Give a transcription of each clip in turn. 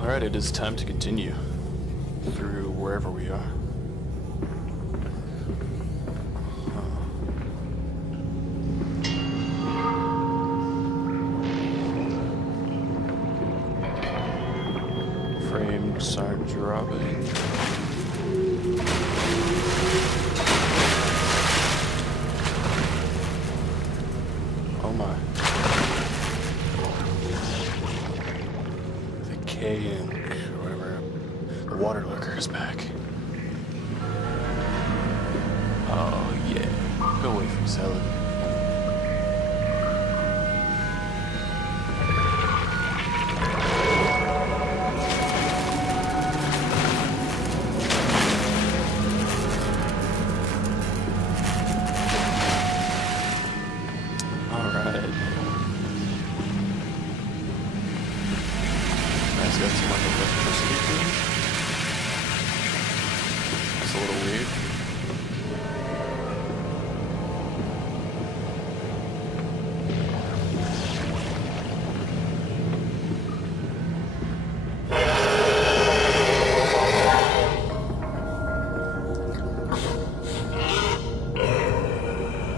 Alright, it is time to continue through wherever we are. Frames are dropping. Oh my. The K and whatever. The water lurker is back. Oh yeah. Go away from salad. Got some like electricity to it. That's a little weird.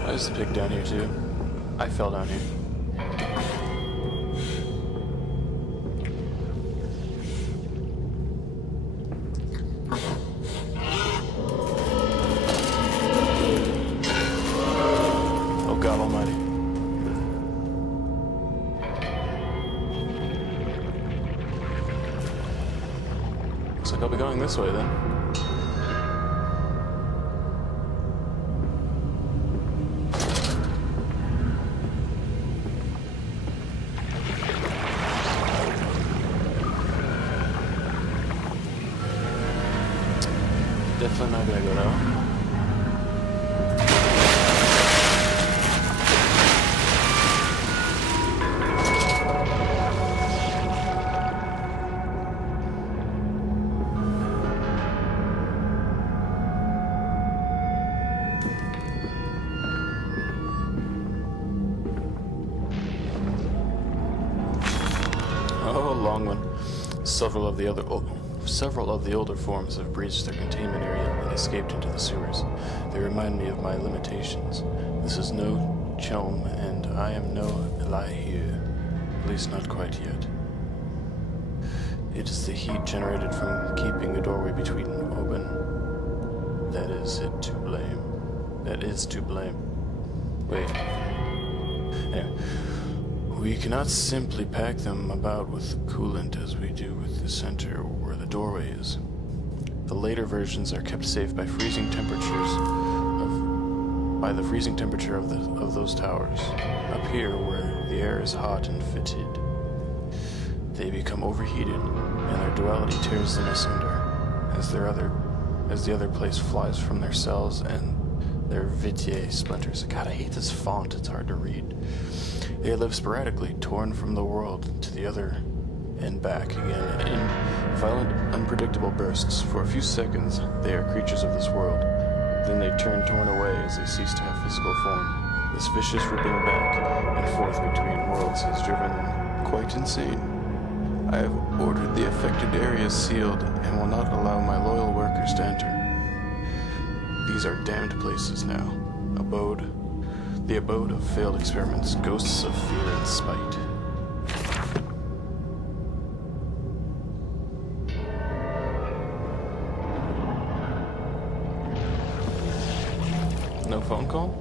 There's the pig down here too. I fell down here. God almighty. Looks like I'll be going this way then. Definitely not gonna go now. Long one. Several of the older forms have breached their containment area and escaped into the sewers. They remind me of my limitations. This is no Chome, and I am no Elihu. At least not quite yet. It is the heat generated from keeping the doorway between open. That is it to blame. That is to blame. Wait. Anyway. We cannot simply pack them about with coolant as we do with the center where the doorway is. The later versions are kept safe by the freezing temperature of those towers. Up here, where the air is hot and fetid, they become overheated, and their duality tears them asunder, as the other place flies from their cells and their vitae splinters. God, I hate this font. It's hard to read. They live sporadically, torn from the world to the other and back again in violent, unpredictable bursts. For a few seconds, they are creatures of this world. Then they turn torn away as they cease to have physical form. This vicious ripping back and forth between worlds has driven them quite insane. I have ordered the affected areas sealed and will not allow my loyal workers to enter. These are damned places now. The abode of failed experiments, ghosts of fear and spite. No phone call?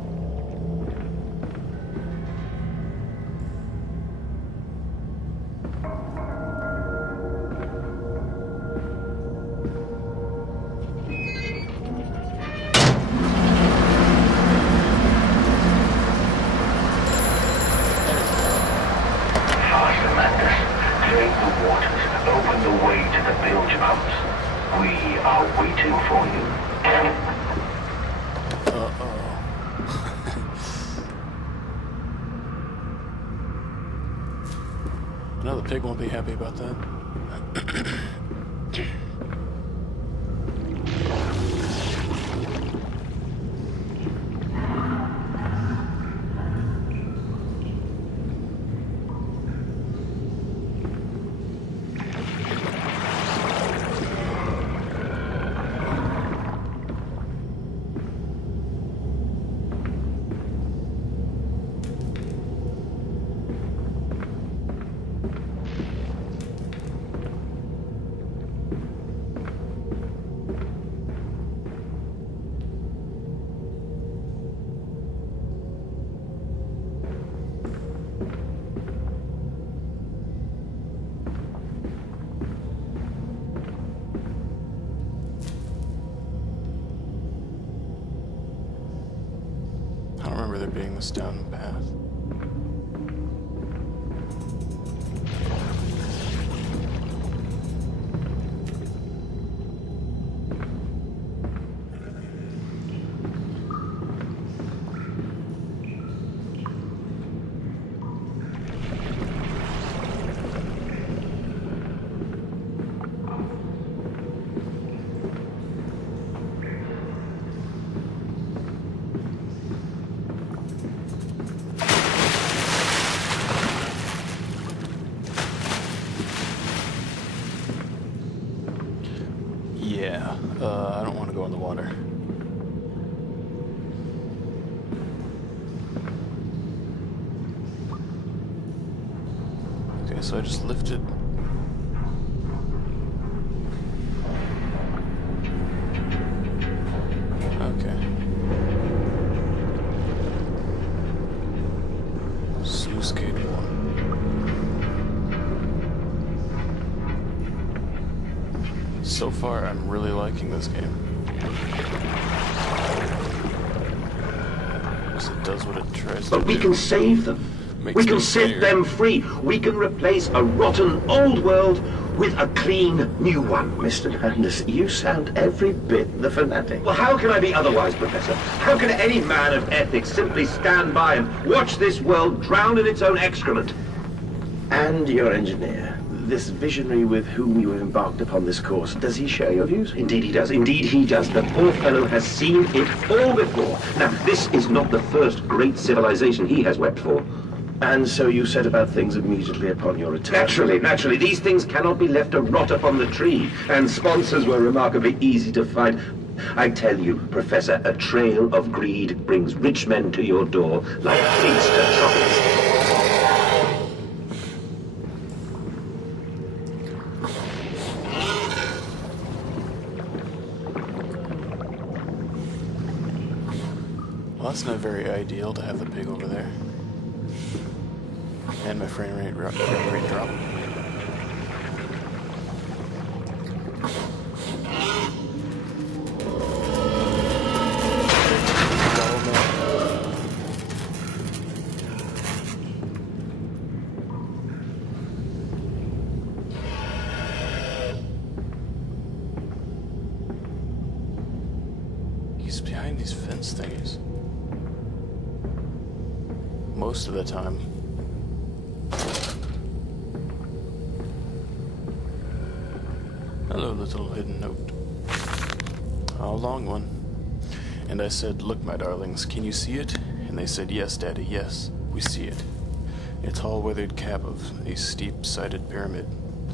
No, the pig won't be happy about that. studying this down path. Yeah, I don't want to go in the water. Okay, so I just lifted. Okay. Sluice Gate 1. So far, I'm really liking this game. Because it does what it tries to do. But we can save them. We can set them free. We can replace a rotten old world with a clean new one. Mr. Madness, you sound every bit the fanatic. Well, how can I be otherwise, Professor? How can any man of ethics simply stand by and watch this world drown in its own excrement? And your engineer, this visionary with whom you have embarked upon this course, does he share your views? Indeed he does. Indeed he does. The poor fellow has seen it all before. Now, this is not the first great civilization he has wept for. And so you set about things immediately upon your return? Naturally. These things cannot be left to rot upon the tree. And sponsors were remarkably easy to find. I tell you, Professor, a trail of greed brings rich men to your door like fleets to trumpets. Well, that's not very ideal to have the pig over there. And my frame rate drop. He's behind these fence thingies. Most of the time. Hello, little hidden note. A long one. And I said, "Look, my darlings, can you see it?" And they said, "Yes, Daddy, yes, we see it. A tall, weathered cap of a steep-sided pyramid,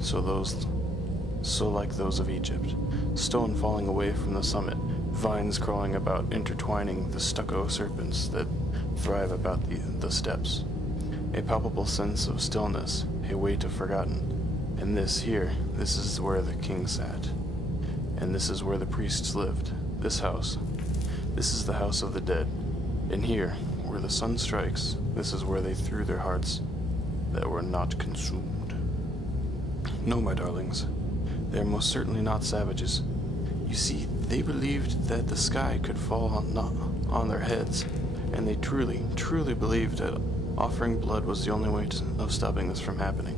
so like those of Egypt. Stone falling away from the summit, vines crawling about, intertwining the stucco serpents that thrive about the steps. A palpable sense of stillness, a weight of forgotten. And this is where the king sat. And this is where the priests lived. This is the house of the dead. And here, where the sun strikes, this is where they threw their hearts that were not consumed. No, my darlings, they are most certainly not savages. You see, they believed that the sky could fall on their heads, and they truly believed that offering blood was the only way of stopping this from happening.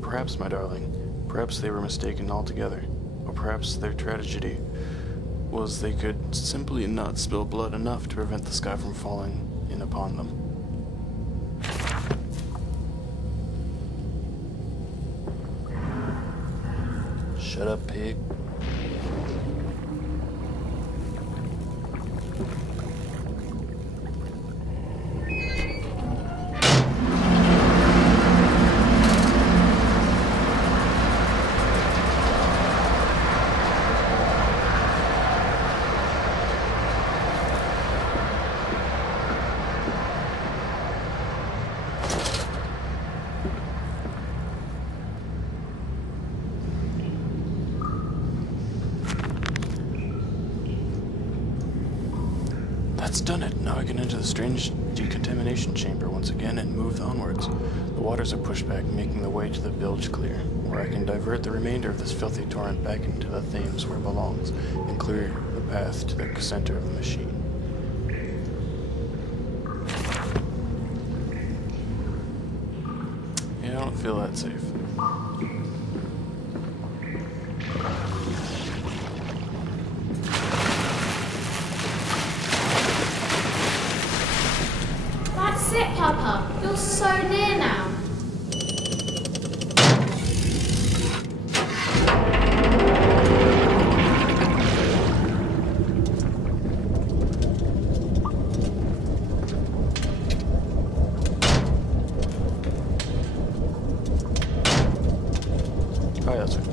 Perhaps, my darling, perhaps they were mistaken altogether, or perhaps their tragedy was they could simply not spill blood enough to prevent the sky from falling in upon them. Shut up, pig. That's done it. Now I can enter the strange decontamination chamber once again and move onwards. The waters are pushed back, making the way to the bilge clear, where I can divert the remainder of this filthy torrent back into the Thames where it belongs, and clear the path to the center of the machine. don't feel that safe. That's it, Papa. You're so near now. Oh, yeah, that's right.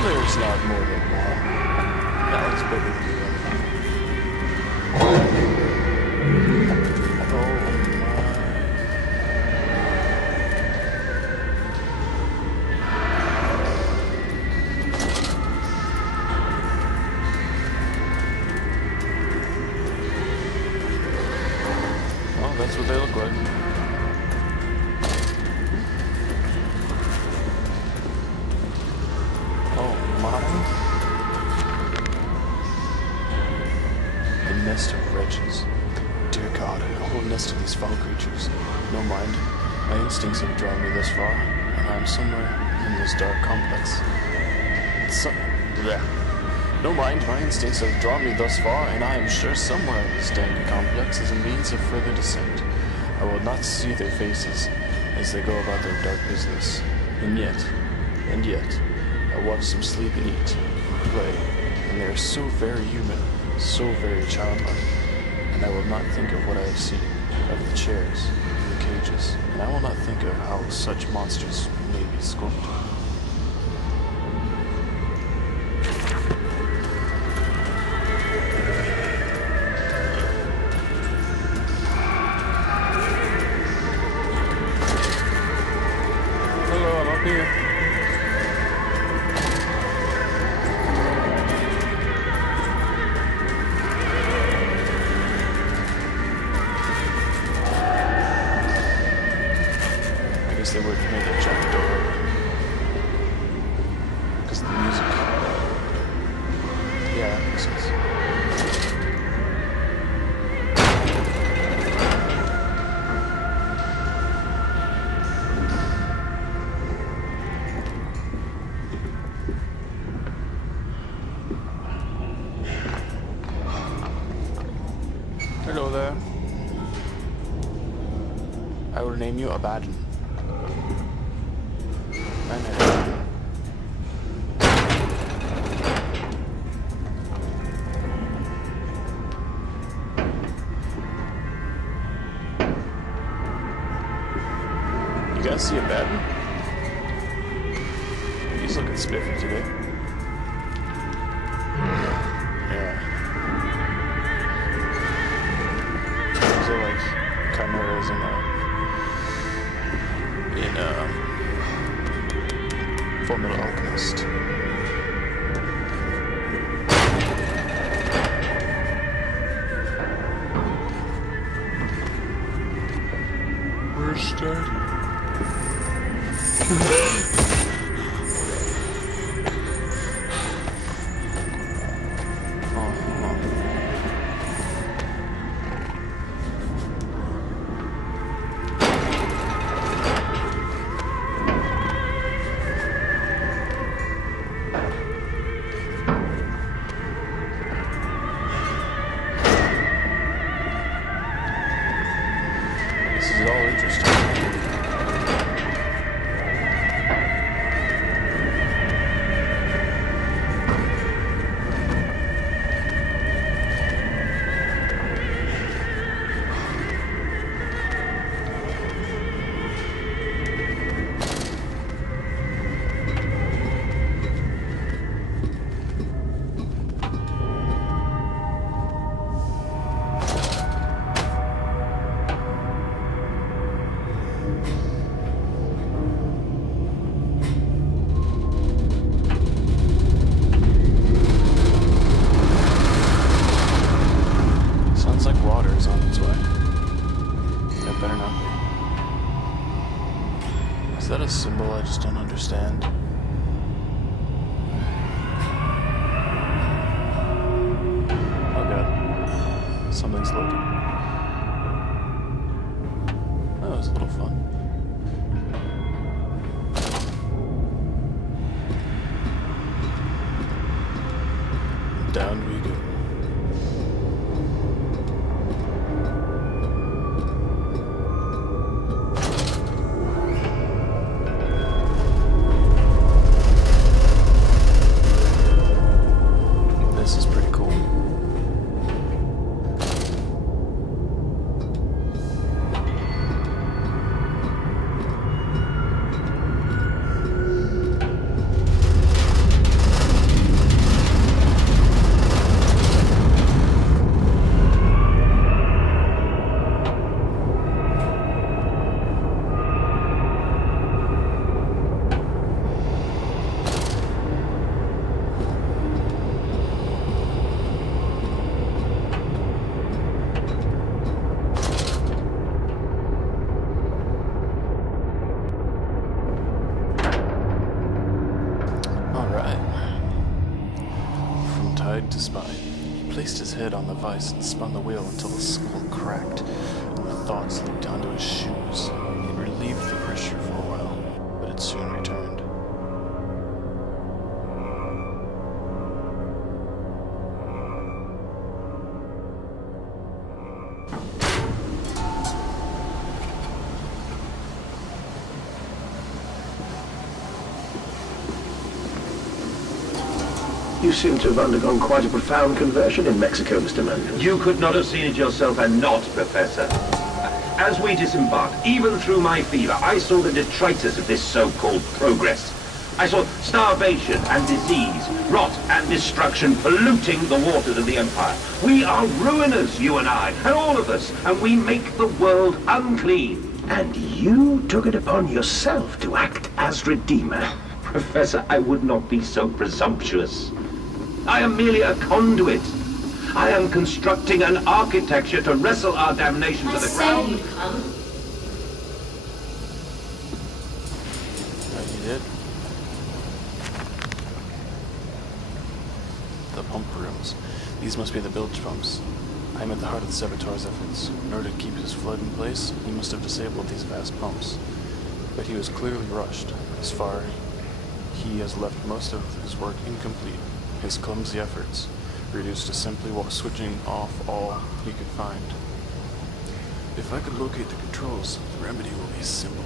There's not more than one. That one's bigger than the other. Oh my. Oh, that's what they look like. The nest of wretches. Dear God, a whole nest of these foul creatures. No mind. My instincts have drawn me this far, and I am somewhere in this dark complex. No mind, my instincts have drawn me thus far, and I am sure somewhere in this dank complex is a means of further descent. I will not see their faces as they go about their dark business. And yet, I watch them sleep and eat, and play, and they are so very human, so very childlike. And I will not think of what I have seen, of the chairs, and the cages, and I will not think of how such monsters may be sculpted. Hello, I'm up here. They would make a giant door because of the music. Yeah, that makes sense. Hello there. I will name you Abaddon. You guys see Abaddon? He's looking spiffy today. Yeah. Those are like chimeras in Fullmetal Alchemist. Where's Daddy? Down we go. This is pretty cool. To spine. He placed his head on the vise and spun the wheel until the skull cracked and the thoughts leaked onto his shoes. It relieved the pressure for a while, but it soon returned. You seem to have undergone quite a profound conversion in Mexico, Mr. Mangan. You could not have seen it yourself and not, Professor. As we disembarked, even through my fever, I saw the detritus of this so-called progress. I saw starvation and disease, rot and destruction polluting the waters of the Empire. We are ruiners, you and I, and all of us, and we make the world unclean. And you took it upon yourself to act as Redeemer. Professor, I would not be so presumptuous. I am merely a conduit. I am constructing an architecture to wrestle our damnation to the ground. You'd come. You did? The pump rooms. These must be the bilge pumps. I am at the heart of the Saboteur's efforts. In order to keep his flood in place, he must have disabled these vast pumps. But he was clearly rushed. As far, he has left most of his work incomplete. His clumsy efforts reduced to simply switching off all he could find. If I could locate the controls, the remedy will be simple.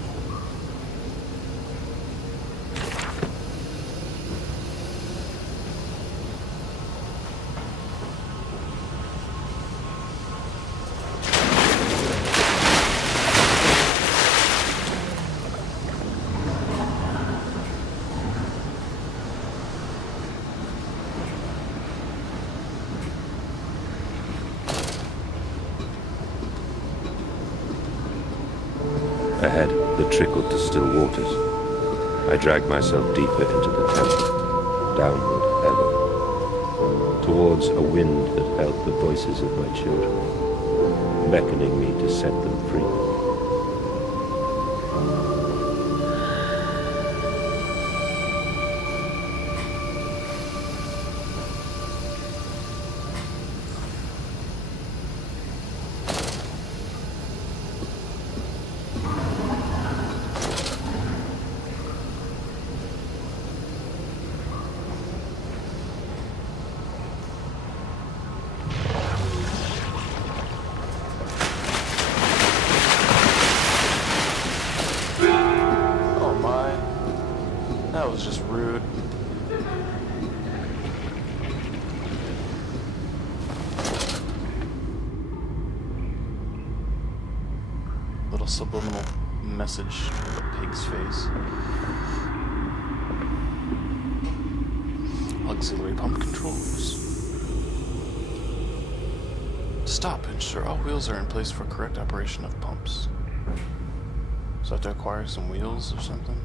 Ahead, the trickled to still waters. I dragged myself deeper into the temple, downward ever, towards a wind that held the voices of my children, beckoning me to set them free. That was just rude. Little subliminal message with a pig's face. Auxiliary pump controls. Stop. Ensure all wheels are in place for correct operation of pumps. So I have to acquire some wheels or something?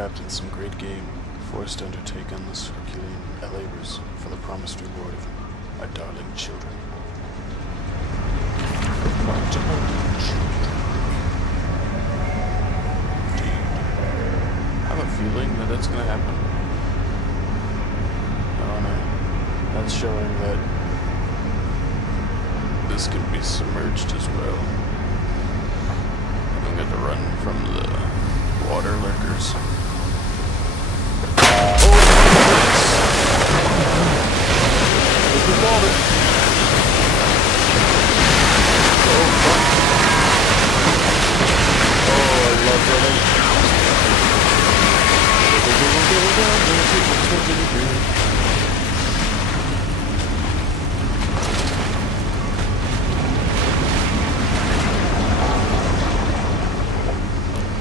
trapped in some great game, forced to undertake endless Herculean labors for the promised reward of our darling children. My darling children. Indeed. I have a feeling that that's going to happen. Oh no. That's showing that this could be submerged as well. I'm going to run from the water lurkers.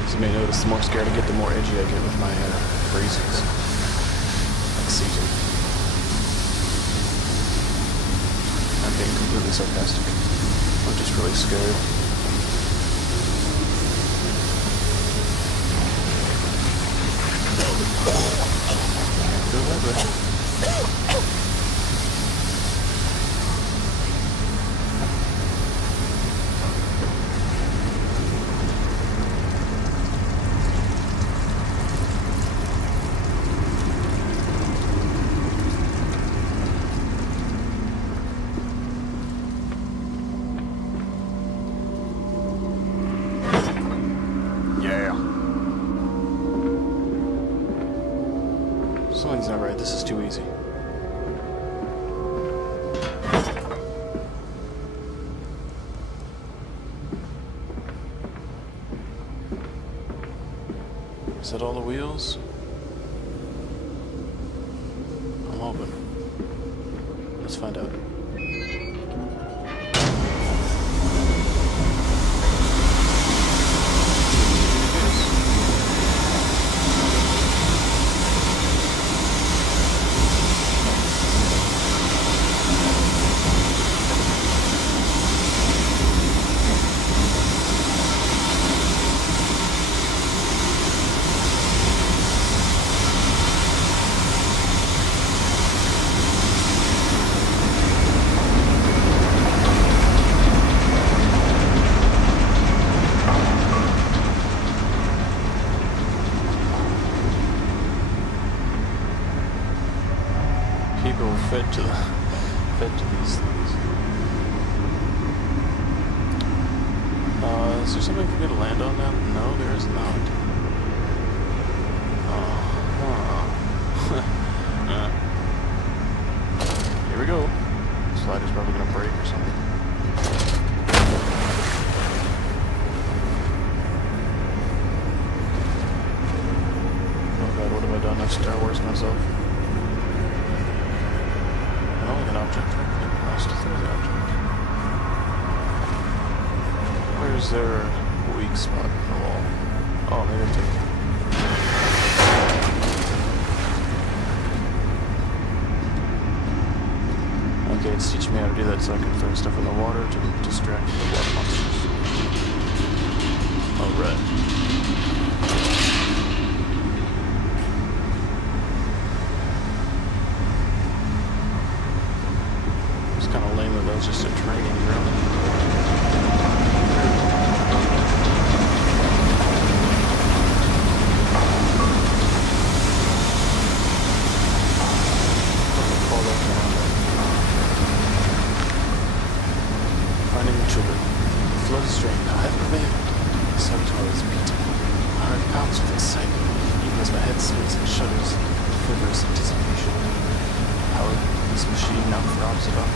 As you may notice, the more scared I get, the more edgy I get with my phrases. Like Satan. I'm being completely sarcastic. I'm just really scared. Go that way. Something's not right. This is too easy. Is that all the wheels? I'm hoping. Let's find out. People fed to these things. Is there something for me to land on now? No, there is not. Here we go. Slider's probably gonna break or something. Oh god, what have I done? I've Star Wars myself. An object directly passed through the object. Where's there a weak spot in the wall? Oh, maybe I'm taking it. Okay, it's teaching me how to do that so I can throw stuff in the water to distract the water monsters. Alright. Kind of lame that that was just a training drill. Finding the children. The flow is strained. I have prevailed. The saboteur is beating. My heart pounds with excitement, even as my head swings and shudders in feverish anticipation. However, this machine now throbs about,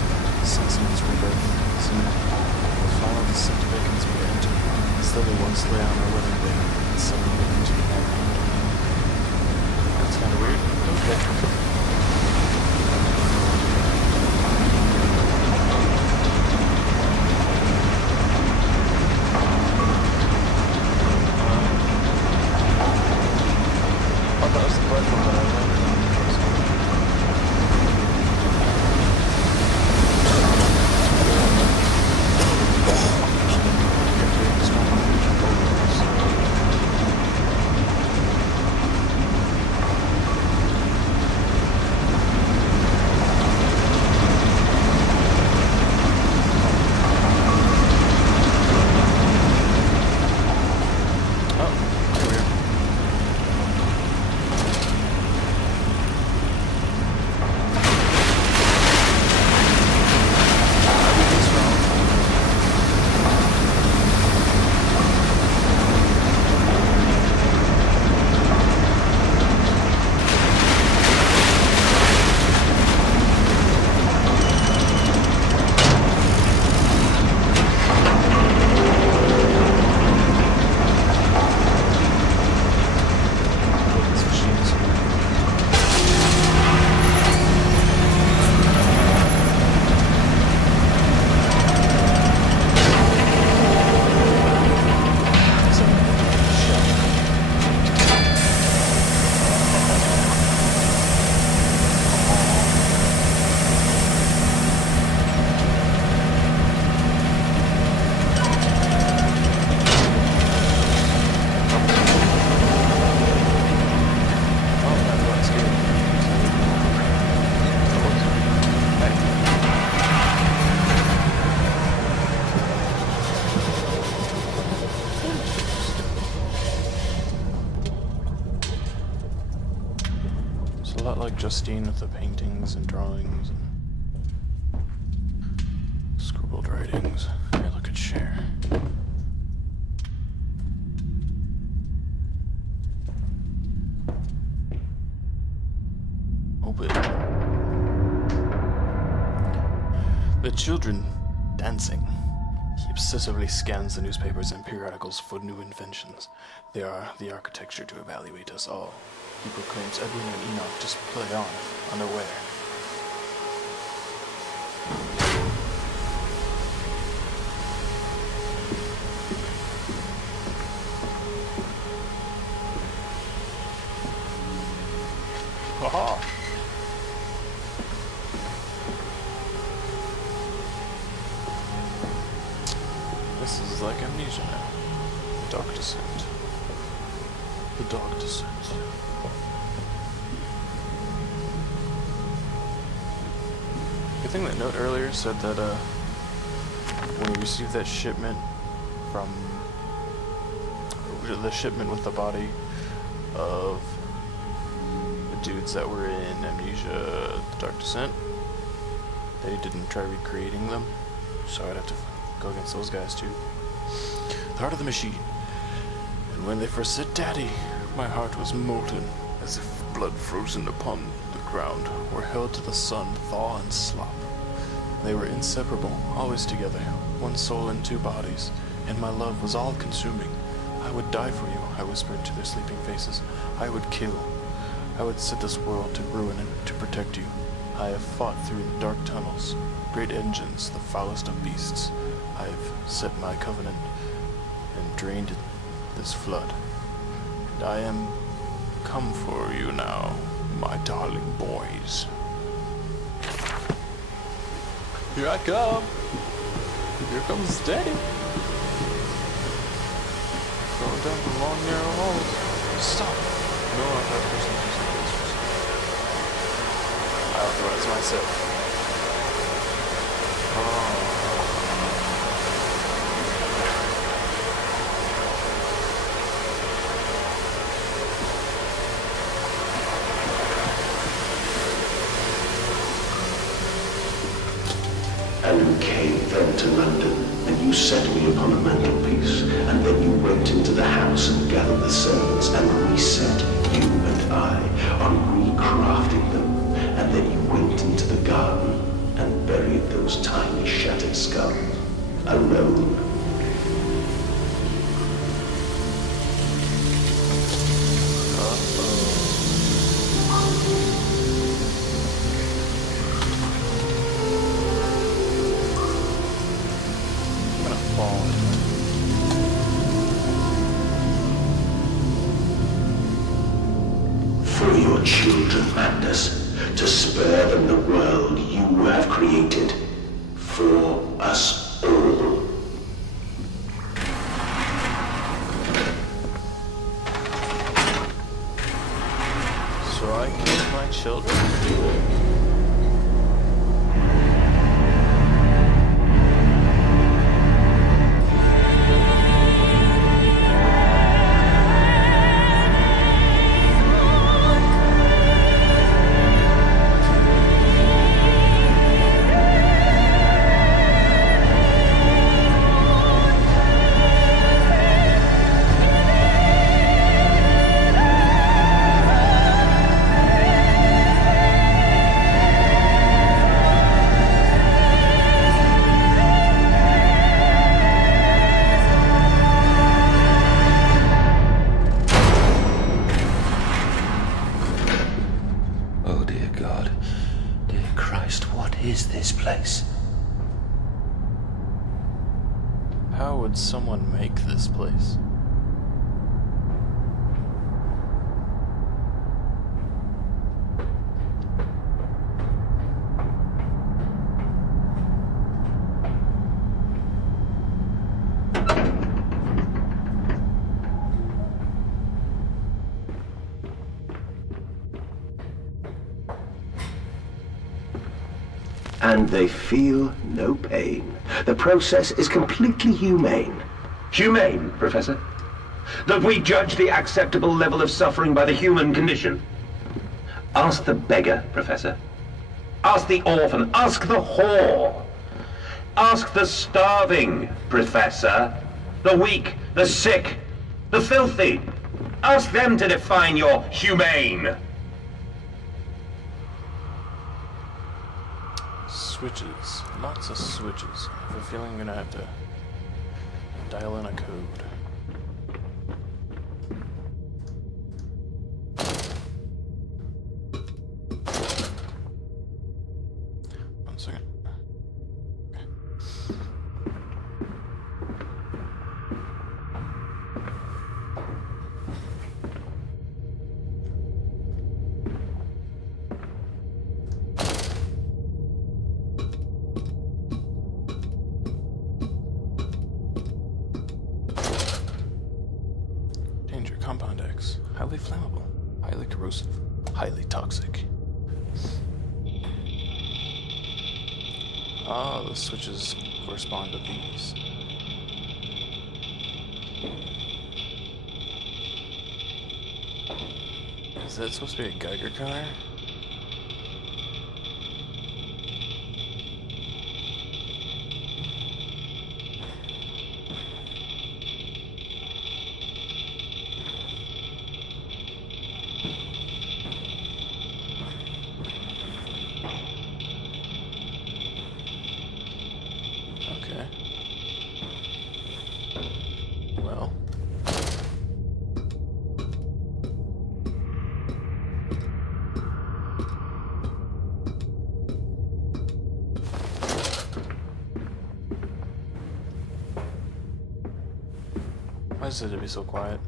sensing its rebirth. Soon, we'll follow the scent of beacons we enter. Slowly once lay on our wedding day, and suddenly into the background. That's kind of weird. Okay. Justine with the paintings and drawings and scribbled writings. Here, look at Cher. Open. The children dancing. He obsessively scans the newspapers and periodicals for new inventions. They are the architecture to evaluate us all. He proclaims Edwin and Enoch just play on, unaware. Haha! This is like Amnesia now. Dark Descent. The Dark Descent. The thing that note earlier said that when we received that shipment from the shipment with the body of the dudes that were in Amnesia, The Dark Descent, they didn't try recreating them, so I'd have to go against those guys too. The heart of the machine. And when they first said Daddy, my heart was molten, as if blood frozen upon the ground, or held to the sun, thaw and slop. They were inseparable, always together, one soul in two bodies, and my love was all-consuming. I would die for you, I whispered to their sleeping faces. I would kill. I would set this world to ruin and to protect you. I have fought through dark tunnels, great engines, the foulest of beasts. I have set my covenant and drained this flood. And I am come for you now, my darling boys. Here I come. Here comes Daddy. Going down the long narrow halls. Stop. No, I'm that person. I authorize myself. And you came then to London, and you set me upon a mantelpiece, and then you went into the house and gathered the servants, and reset you and I on recrafting them, and then you went into the garden and buried those tiny shattered skulls, alone. For your children, Magnus, to spare them the world you have created. For us all. So I killed my children? How would someone make this place? And they feel no pain. The process is completely humane. Humane, Professor? That we judge the acceptable level of suffering by the human condition? Ask the beggar, Professor. Ask the orphan. Ask the whore. Ask the starving, Professor. The weak, the sick, the filthy. Ask them to define your humane. Switches. Lots of switches. I have a feeling I'm gonna have to dial in a code. One second. Okay. Danger. Compound X. Highly flammable. Highly corrosive. Highly toxic. Ah, the switches correspond to these. Is that supposed to be a Geiger counter? Okay. Well. Why is it to be so quiet?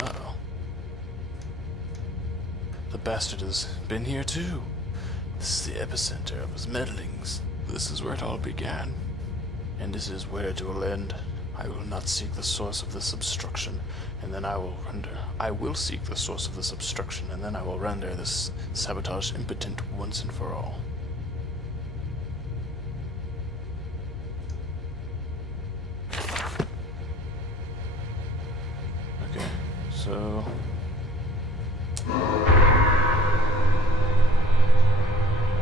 Uh-oh. The bastard has been here too. This is the epicenter of his meddlings. This is where it all began. And this is where it will end. I will not seek the source of this obstruction, and then I will seek the source of this obstruction, and then I will render this sabotage impotent once and for all. Okay, so...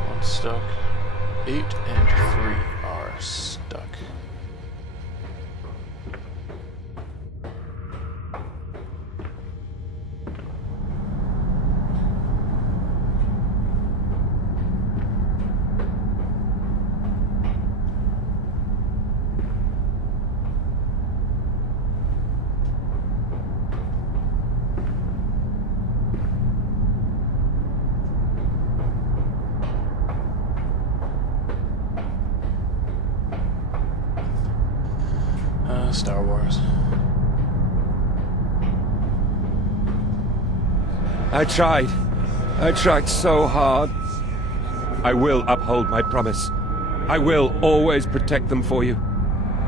one's stuck. 8 and 3 are stuck. Star Wars. I tried so hard. I will uphold my promise. I will always protect them for you.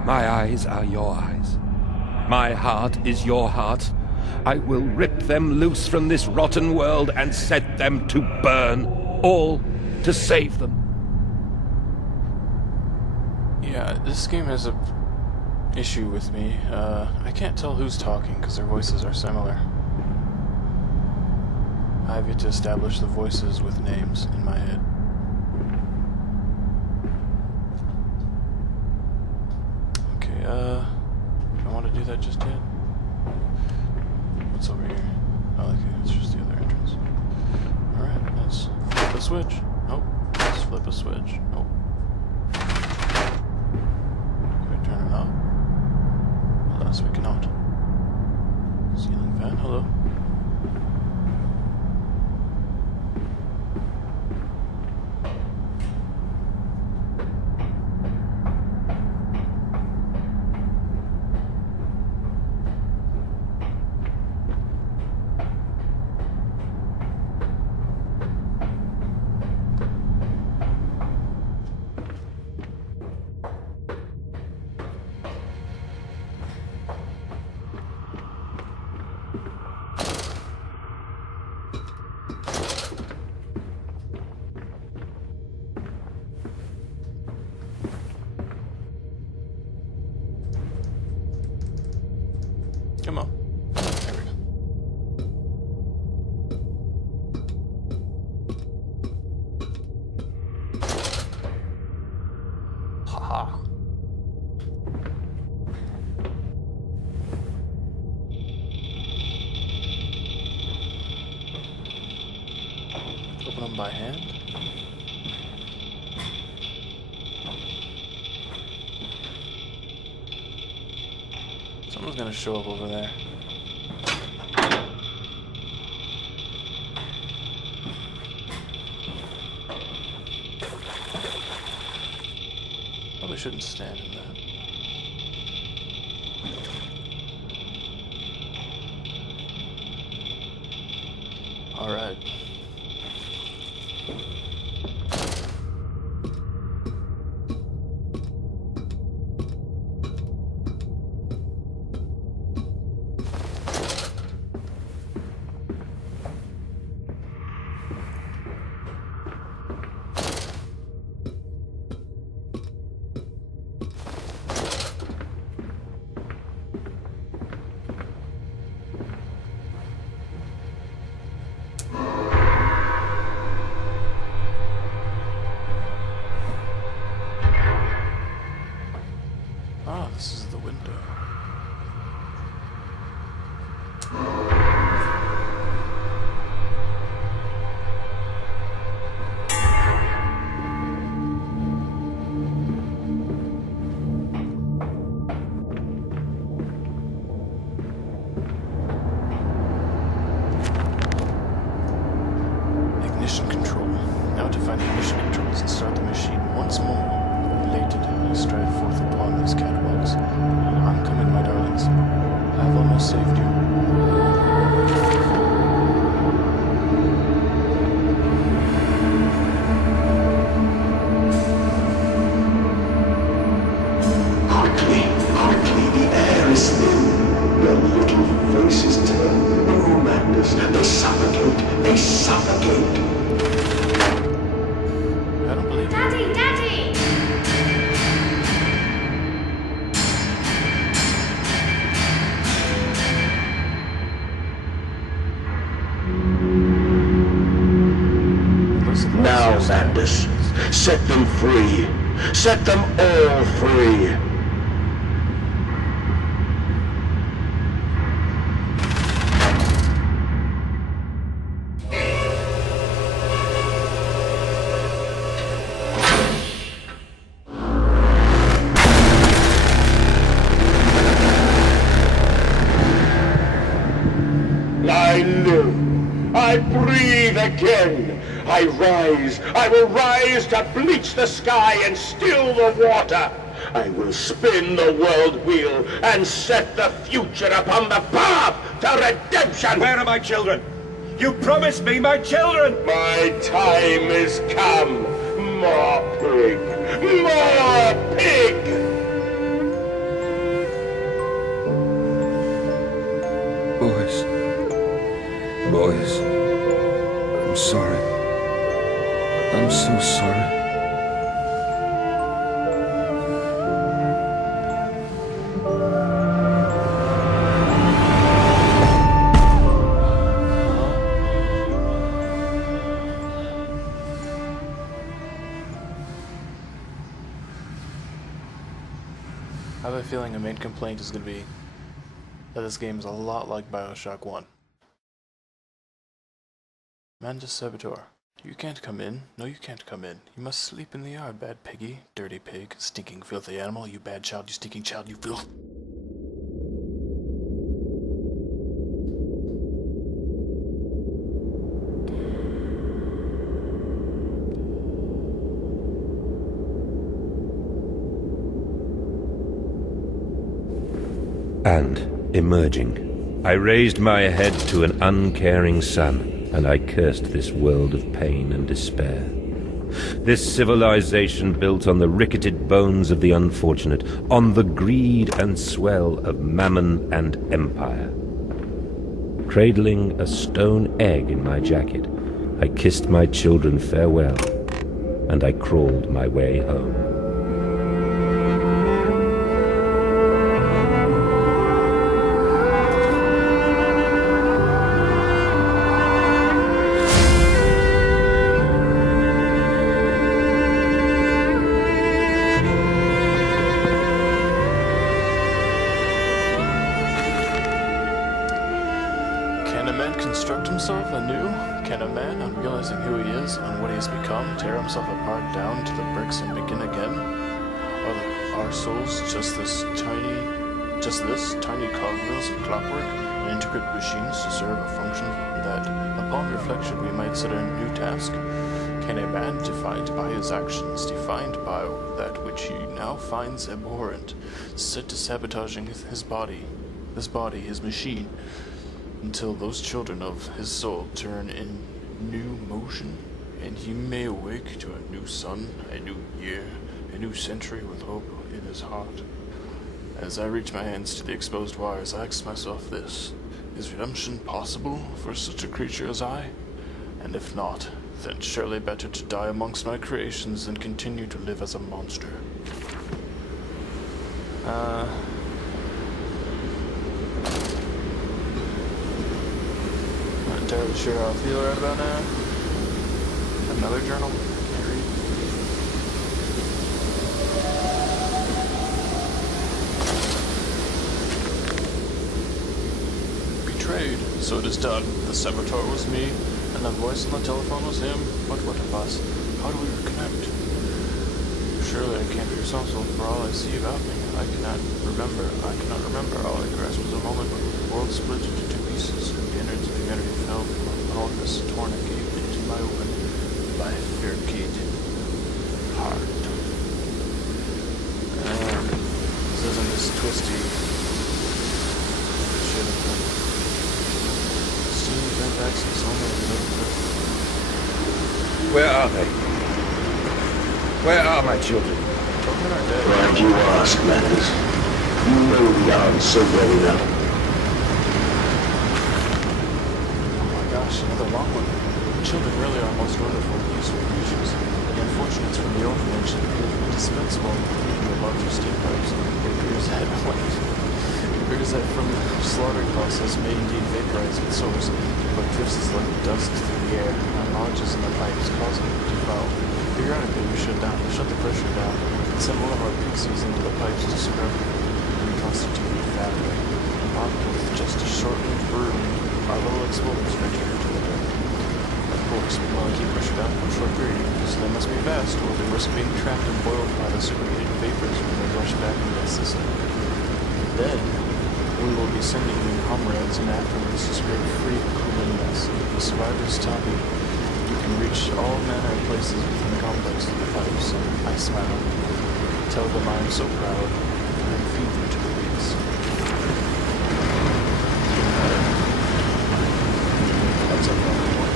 My eyes are your eyes. My heart is your heart. I will rip them loose from this rotten world and set them to burn, all to save them. Yeah, this game has a issue with me. I can't tell who's talking because their voices are similar. I've yet to establish the voices with names in my head. Okay, I want to do that just yet. What's over here? Oh, okay, it's just the other entrance. Alright, let's flip a switch. Nope. Let's flip a switch. Nope. Can I turn it up? Alas, we cannot. Ceiling fan, hello. Come on. There we go. Haha. Open them by hand. Someone's gonna show up over there. Probably shouldn't stand in that. Alright. Ah, this is the window. Ignition control. Now to find the ignition controls and start the machine once more. Elated, I stride forth upon these catwalks. I'm coming, my darlings. I've almost saved you. Quickly, quickly, the air is thin. Their little faces turn. Oh, madness, they suffocate, they suffocate. I don't believe you. Daddy, Daddy! Now, madness, set them free. Set them all free. I live. I breathe again. I rise. I will rise to bleach the sky and still the water. I will spin the world wheel and set the future upon the path to redemption. Where are my children? You promised me my children! My time is come. More pig. More pig. Boys, I'm sorry. I'm so sorry. I have a feeling a main complaint is going to be that this game is a lot like Bioshock 1. Mantis Saboteur. You can't come in. No, you can't come in. You must sleep in the yard, bad piggy. Dirty pig. Stinking, filthy animal. You bad child. You stinking child. You filth. And, emerging, I raised my head to an uncaring sun, and I cursed this world of pain and despair. This civilization built on the ricketed bones of the unfortunate, on the greed and swell of mammon and empire. Cradling a stone egg in my jacket, I kissed my children farewell, and I crawled my way home. himself anew? Can a man, on realizing who he is and what he has become, tear himself apart down to the bricks and begin again? Are our souls just this tiny cogwheels of clockwork and intricate machines to serve a function that, upon reflection, we might set a new task? Can a man, defined by his actions, defined by that which he now finds abhorrent, set to sabotaging his body, his machine, until those children of his soul turn in new motion, and he may awake to a new sun, a new year, a new century with hope in his heart? As I reach my hands to the exposed wires, I ask myself this: is redemption possible for such a creature as I? And if not, then surely better to die amongst my creations than continue to live as a monster. Not entirely sure how I feel right about now. Another journal? Can't read. Betrayed. So it is done. The saboteur was me, and the voice on the telephone was him. But what of us? How do we reconnect? Surely I can't be responsible for all I see about me. I cannot remember. All I grasped was a moment when the world split into two pieces, and the innards of humanity fell from all this torn and gave into my open, bifurcated heart. This isn't this twisty shit of the steam vent access only. Where are they? Where are my children? Children are dead. Why do you ask, Manners? You know the answer well enough. Oh my gosh, another long one. Children really are most wonderful, useful creatures. The unfortunates from the orphanage have been indispensable in the larger steam pipes. It appears that from the slaughtering process may indeed vaporize its source, but drifts like dust through the air and lodges in the pipes, causing it to foul. Periodically, we shut the pressure down, and send one of our pixies into the pipes to scrub the reconstituted fabric. Armed with just a shortened broom, our little explorers venture into the dark. Of course, we want to keep pressure down for a short period, so they must be fast, or they risk being trapped and boiled by the superheated vapors when they rush back into the system. Then, we will be sending new comrades and afterwards to spread free cleanliness. The survivors tell me you can reach all manner of places within the complex through the pipes. I smile, tell them I am so proud, and then feed them to the bees. That's a fun one.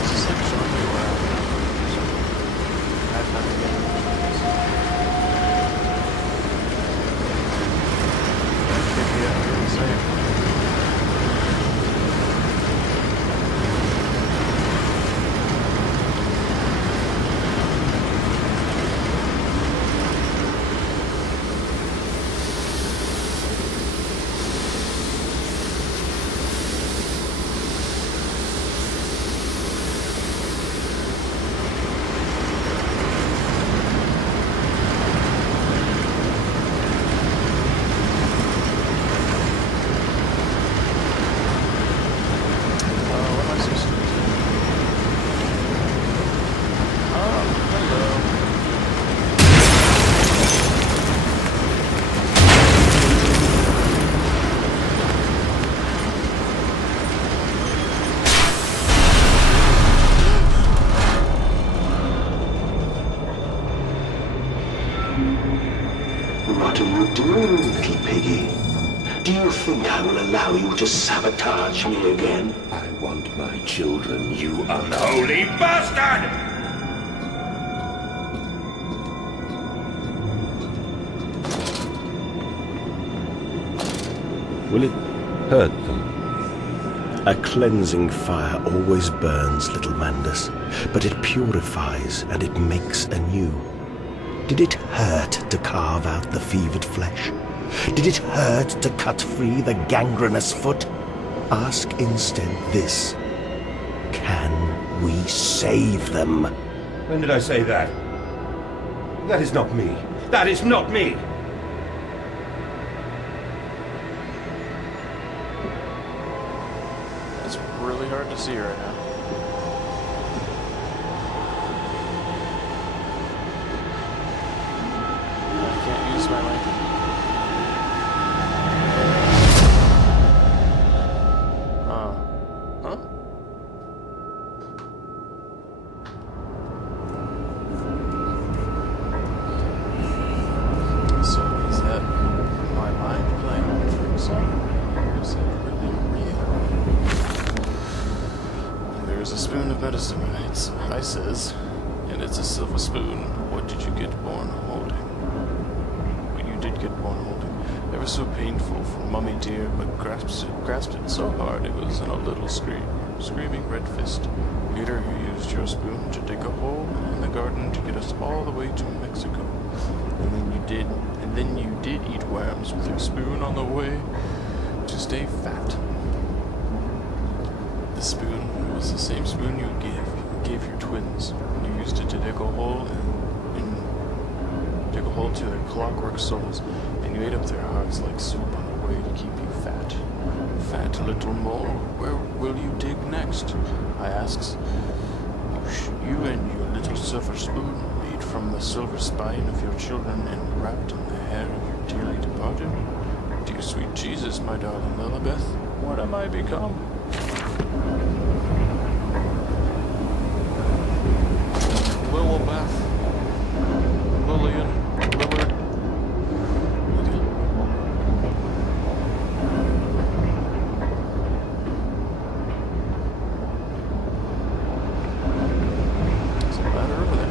This is like showing me where I'm at. I've not been What are you doing, little piggy? Do you think I will allow you to sabotage me again? I want my children, you Holy bastard! Will it hurt them? A cleansing fire always burns, little Mandus, but it purifies and it makes anew. Did it hurt to carve out the fevered flesh? Did it hurt to cut free the gangrenous foot? Ask instead this: can we save them? When did I say that? That is not me. That is not me! see you right now. I can't use my lantern. Huh? So is that my mind playing on tricks on me, or is it really real? There's a spoon of medicine, I says, and it's a silver spoon. What did you get born holding? What you did get born holding. Ever so painful for Mummy dear, but grasped it so hard it was in a little screaming red fist. Later you used your spoon to dig a hole in the garden to get us all the way to Mexico. And then you did eat worms with your spoon on the way to stay fat. The spoon was the same spoon you gave your twins. You used it to dig a hole to their clockwork souls, and you ate up their hearts like soup on the way to keep you fat. Fat little mole, where will you dig next? I asks. You and your little silver spoon, made from the silver spine of your children and wrapped in the hair of your dearly departed. Dear sweet Jesus, my darling Lilibeth, what am I become? Lilibeth, Lillian, Lillard. What's the matter over there?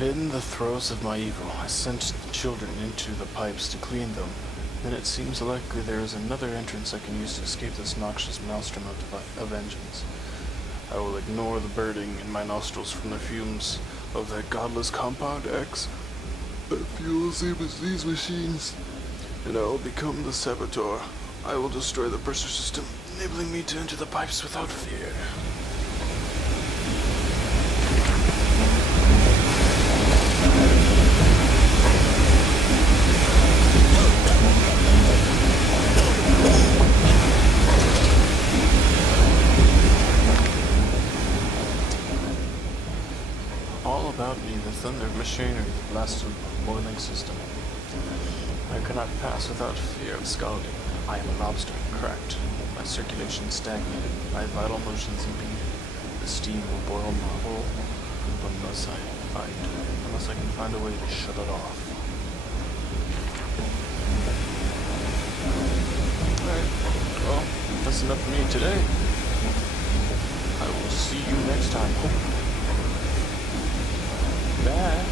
In the throes of my evil, I sent children into the pipes to clean them. Then it seems likely there is another entrance I can use to escape this noxious maelstrom of vengeance. I will ignore the burning in my nostrils from the fumes of that godless Compound X that fuels these machines, and I will become the saboteur. I will destroy the pressure system, enabling me to enter the pipes without fear. About me the thunder of machinery that blasted the boiling system. I cannot pass without fear of scalding. I am a lobster, cracked, my circulation stagnated, my vital motions impeded. The steam will boil my whole, unless I can find a way to shut it off. Alright, well, that's enough for me today. I will see you next time. Bye.